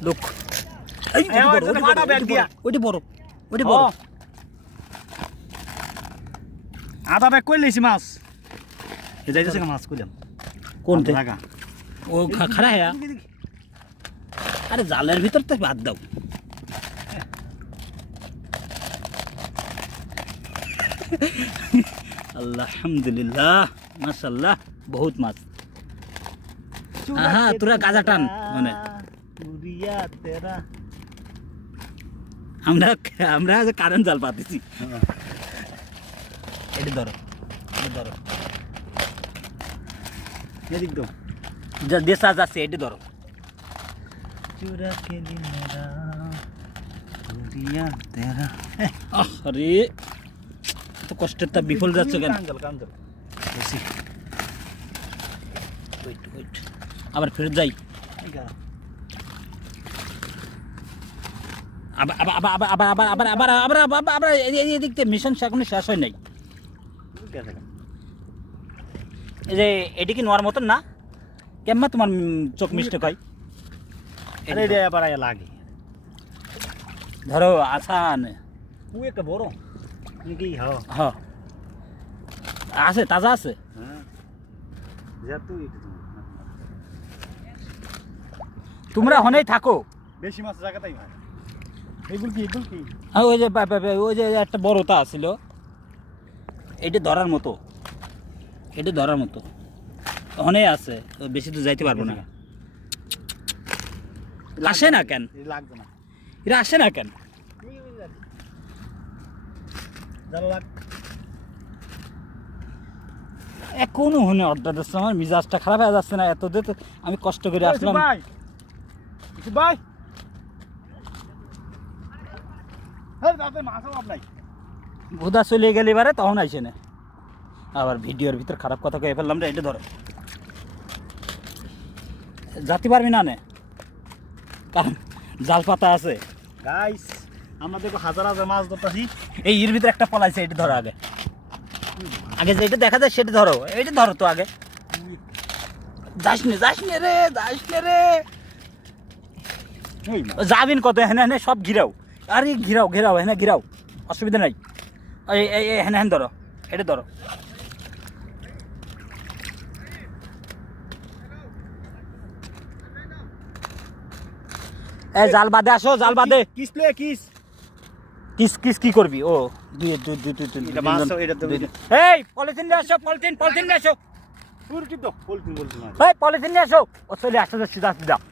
লোক এই ফাটা ব্যাগ দিয়া ওইটি বড় ওইটি বড় আধা ব্যাগ কই লইছি মাছ এ যাইতেছে মাছ কইলাম কোন জায়গা ও খাড়া হ্যাঁ আরে জালের ভিতর তো বাদ দাও আলহামদুলিল্লাহ মাশাআল্লাহ বহুত মাছ আহা তোরা গাজা টান মানে পুরিয়া তেরা আমরা যে কারেন্ট জাল পাতেছি এটা ধরো এদিক দাও যা দেশা যাচ্ছে এটা ধরো চুরা কে দিন মেরা পুরিয়া তেরা আরে তো কষ্টের তা বিফল যাচ্ছে কেন কাঞ্জল বেশি ওয়েট আবার ফেরত যাই আবার এদিক থেকে মিশন এখনো শেষ হয় নাই এই যে এটি কি নোয়ার মতন না কেমন তোমার চোখ মিস্টেক হয় আরে রে আবার লাগে ধরো আসান ও একটা বড় নাকি হ্যাঁ আছে তাজা আছে হ্যাঁ যা তুই তোমরা হনেই থাকো বেশি মাছ জায়গাটাই ভাই এগুলো কি ওই যে একটা বড়টা আছিল এটা ধরার মতো হনেই আছে বেশি তো যাইতে পারবো না আসে না কেন লাগবে না এরা আসে না কেন এখনো হনে অর্ডার দিচ্ছে আমার মিজাজটা খারাপ হয়ে যাচ্ছে না এত দিতে আমি কষ্ট করে আসলাম ভাই মাছ নাই ভুদা চলে গেলে এবারে তখন আইসে না আবার ভিডিওর ভিতর খারাপ কথা কয়ে ফেললাম রে এটা ধরো যাতে পারবি না নে কারণ জাল পাতা আছে গাইস আমরা দেখো হাজার মাছ ধরতেছি এই এর ভিতরে একটা পলাইছে এটা ধরো আগে যে এটা দেখা যায় সেটা ধরো এইটা ধরো তো আগে যাস নে রে যাবিন কত হেনে সব ঘিরাও আরে ঘিরাও হেনে ঘিরাও অসুবিধা নাই এই হেনে ধরো এটা ধরো জাল বাদে আসো জাল বাদে কিস কি করবি ও দুই এই পলিথিন নিয়ে আসো পলিথিন নিয়ে আসো পলিথিন বলছি এই পলিথিন নিয়ে আসো ও চলে আসো সিধা